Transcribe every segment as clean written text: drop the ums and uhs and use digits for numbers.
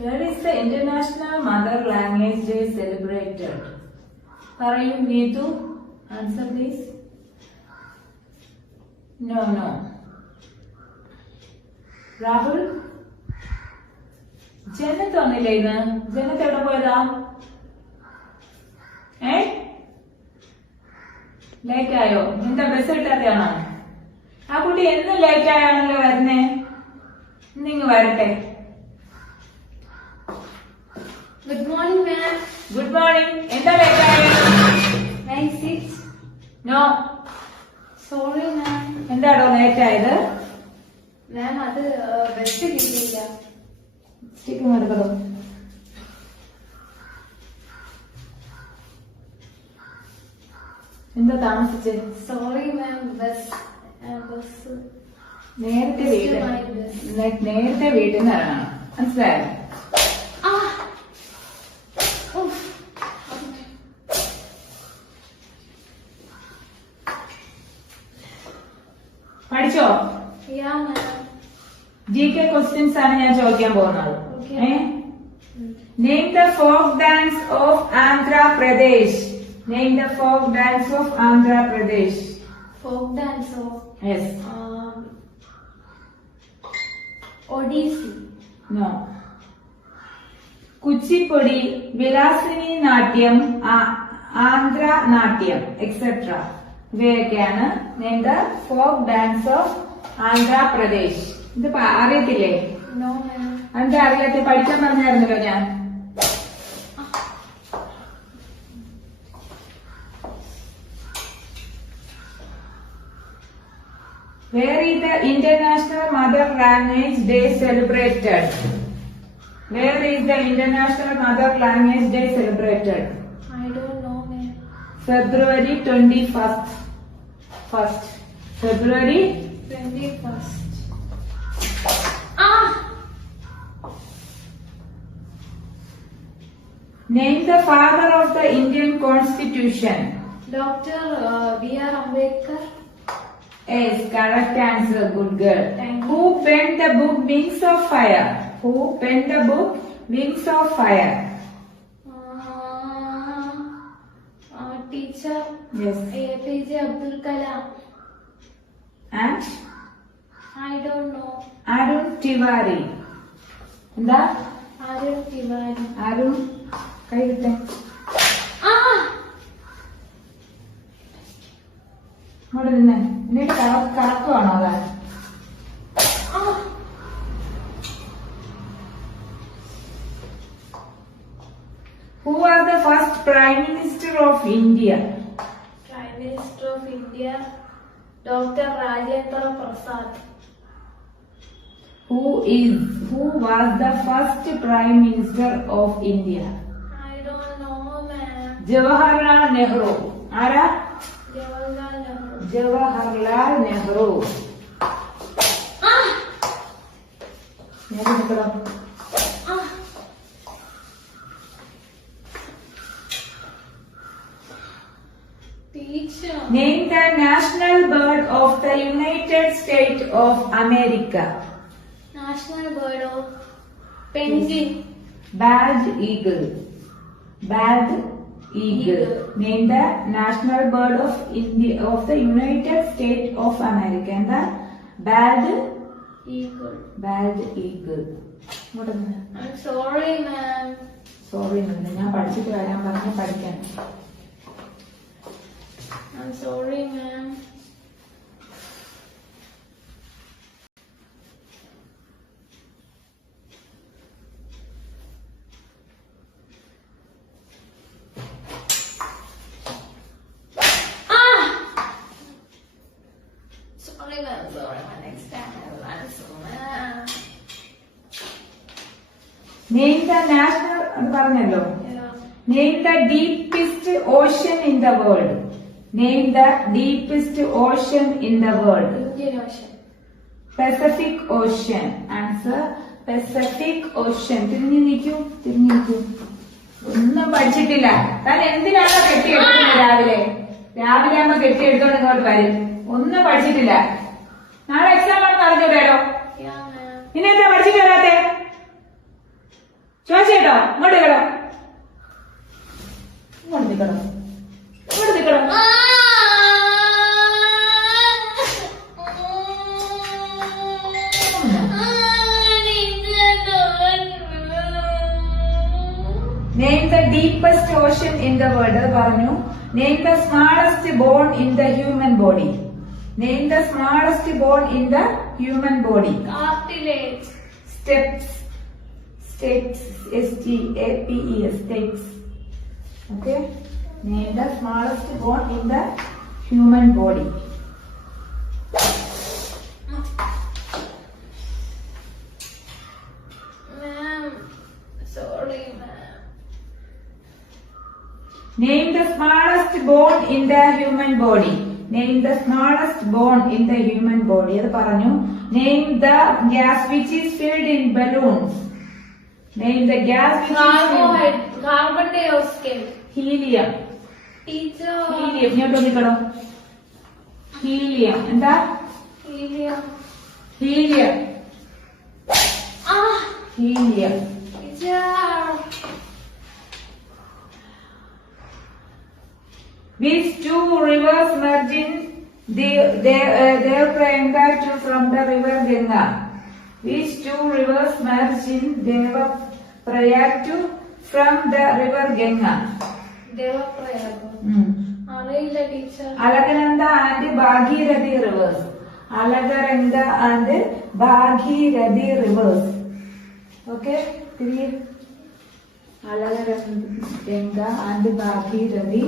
Where is the International Mother Language Day celebrated? Parayu Neetu, answer please. No. Rahul? Janet ഒന്നില്ലേ ഇത്? Janet എവിടെ പോയതാ? ലേറ്റ് ആയോ? എന്താ ബസ് കിട്ടാതെയാണോ? ആ കുട്ടി എന്നും ലേറ്റ് ആയാണല്ലോ വരുന്നേ. ഇന്നിങ്ങ് വരട്ടെ. Good morning, ma'am. Good morning. എന്താ ലേറ്റ് ആയോ? 9:06. No. Sorry, ma'am. എന്താടോ ലേറ്റ് ആയത്? Ma'am, അത് ബസ് കിട്ടിയില്ല. സ്റ്റിക്കിംഗ് എടുക്കതോ? എന്താ താമസിച്ചേ? Sorry, ma'am. ബസ് നേരത്തെ വീട്ടിൽ നിന്ന് ഇറങ്ങണം, മനസ്സിലായോ? പഠിച്ചോ? GK ക്വസ്റ്റ്യൻസ് ആണ് ഞാൻ ചോദിക്കാൻ പോകുന്നത്. Name the folk dance of Andhra Pradesh. Name the folk dance of Andhra Pradesh. Folk dance of Yes. Odissi. No. Kuchipudi, വിലാസിനി നാട്യം, ആന്ധ്ര നാട്യം എക്സെട്ര ഇവയൊക്കെയാണ് name the folk dance of Andhra Pradesh. ഇത് അറിയത്തില്ലേ? No, ma'am. എന്താ അറിയാത്ത? പഠിക്കാൻ പറഞ്ഞായിരുന്നല്ലോ ഞാൻ. Where is the International Mother Language Day celebrated? Where is the International Mother Language Day celebrated? I don't know, ma'am. February 21st. February 21st. Name the father of the Indian Constitution. Dr. B.R. Ambedkar. Yes, correct answer. Good girl. Thank you. Who penned the book Wings of Fire? Who penned the book Wings of Fire? Teacher. Yes. APJ Abdul Kalam. And I don't know. Arun Tiwari. എന്താ? Arun Tiwari. Arun കൈ വിട്ടേ. അവിടെ നിന്ന് എന്നിട്ട് കറക്കുവാണോ? അതാ Who was the first Prime Minister of India? Prime Minister of India, Dr. Rajendra Prasad. Who was the first Prime Minister of India? I don't know, ma'am. Jawaharlal Nehru. ആരാ? Jawaharlal Nehru. Jawaharlal Nehru. Teacher. Name the national bird of the United States of America. National bird of penguin. Bald eagle. Bald eagle. Name the national bird of the United States of America. And the bald Eagle. Bald eagle. I'm sorry, ma'am. Sorry, ഞാൻ പഠിച്ചിട്ട് വരാൻ പറഞ്ഞ പഠിക്കാൻ. I'm sorry, ma'am. Sorry, ma'am. Sorry, ma'am. Next time I will answer, ma'am. Name the national അത് പറഞ്ഞല്ലോ. Yeah. Name the deepest ocean in the world. Name the deepest ocean in the world. Indian Ocean. Pacific Ocean. Answer Pacific Ocean. തിരിഞ്ഞു നിൽക്കൂ. ഒന്നും പഠിച്ചിട്ടില്ല. താൻ എന്തിനാണോ കെട്ടിയെടുക്കുന്നത് രാവിലെ ആകുമ്പോ കെട്ടിയെടുത്തോണ്ട് ഇങ്ങോട്ട് വരും. ഒന്നും പഠിച്ചിട്ടില്ല. നാളെ എക്സാം ആണെന്ന് അറിഞ്ഞൂടേടോ. Yeah, ma'am. പിന്നെ എന്താ പഠിച്ചിട്ട് വരാത്തെ? ചോദിച്ചേട്ടോ ഇങ്ങോട്ട് നിൽക്കടോ, ഇങ്ങോട്ട് നിൽക്കടോ, ഇങ്ങോട്ട് നിൽക്കടോ. Name the deepest ocean in the world. പറഞ്ഞു. Name the smallest bone in the human body. Name the smallest bone in the human body. Cartilage. Steps. Steps. S-T-A-P-E-S. Steps. Okay. Name the smallest bone in the human body. Ma'am, sorry, ma'am. Name the smallest bone in the human body. Name the smallest bone in the human body. അത് പറഞ്ഞു. Name the gas which is filled in balloons. Name the gas which is filled. Carbon dioxide. Helium. Teacher. Helium. ഇങ്ങോട്ട് നിൽക്കണോ? Helium. എന്താ? Helium. Helium. Ah. Helium. Teacher. These two rivers merge in their Priyanka from the river Ganga. These two rivers merge in their Priyanka from the river Ganga. Devaprayag. അറിയില്ല teacher. Alakananda and Bhagirathi rivers. Alakaranga and Bhagirathi rivers. Okay? Clear? Alakaranga and Bhagirathi.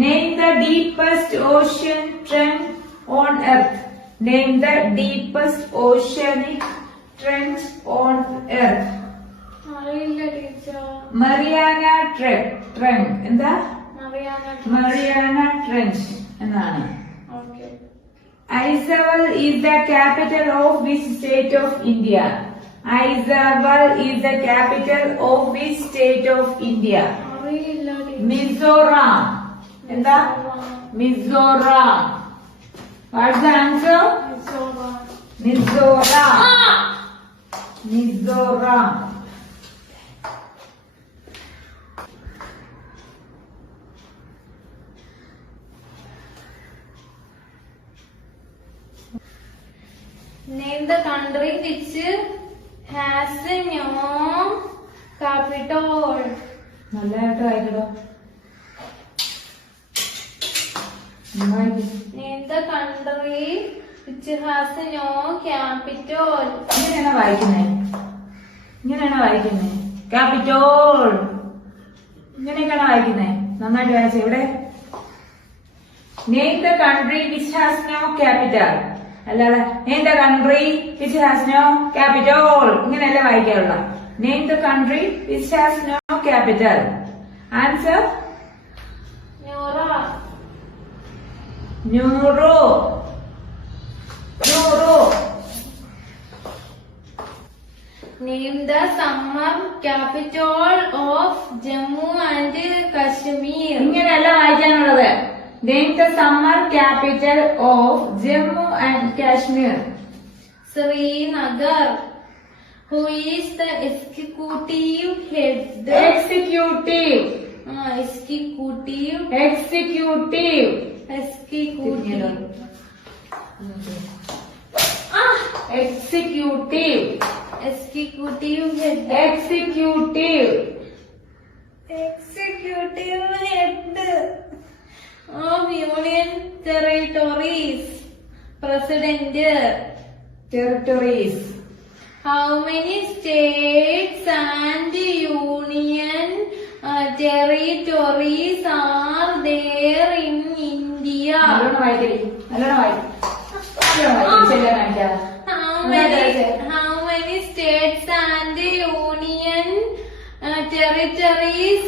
Name the deepest ocean trench on earth. Name the deepest oceanic trench on earth. അറിയില്ല teacher. Mariana Trench. എന്താ? Mariana Trench എന്നാണ്. Okay. Aizawl is the capital of which state of India? Aizawl is the capital of which state of India? അറിയില്ല teacher. Mizoram. എന്താ? Mizoram. What's the answer? Mizoram. Mizoram. Name the country which has no capital. നല്ലതായിട്ട് വായിക്കടോ. Name the country which has no capital. ഇങ്ങനെയാണോ വായിക്കുന്നേ? ഇങ്ങനെയാണോ വായിക്കുന്നേ? ക്യാപിറ്റോൾ. ഇങ്ങനെയൊക്കെയാണോ വായിക്കുന്നേ? നന്നായിട്ട് വായിച്ചേ. ഇവിടെ name the country which has no capital. അല്ലാതെ name the country which has no capitol ഇങ്ങനെയല്ല വായിക്കാറുള്ള. Name the country which has no capital. Answer Nauru. Name the summer capital of Jammu and Kashmir. ഇങ്ങനെയല്ല വായിക്കാനുള്ളത്. Name the summer capital of Jammu and Kashmir. Srinagar. Who is the executive head? Executive. Executive. Executive. Executive. Executive. Executive head. Executive. Executive head of Union Territories. President. Territories. How many states and union territories are there in India? നല്ലോണം വായിക്കടി. നല്ലോണം വായിക്കും. How many states and union territories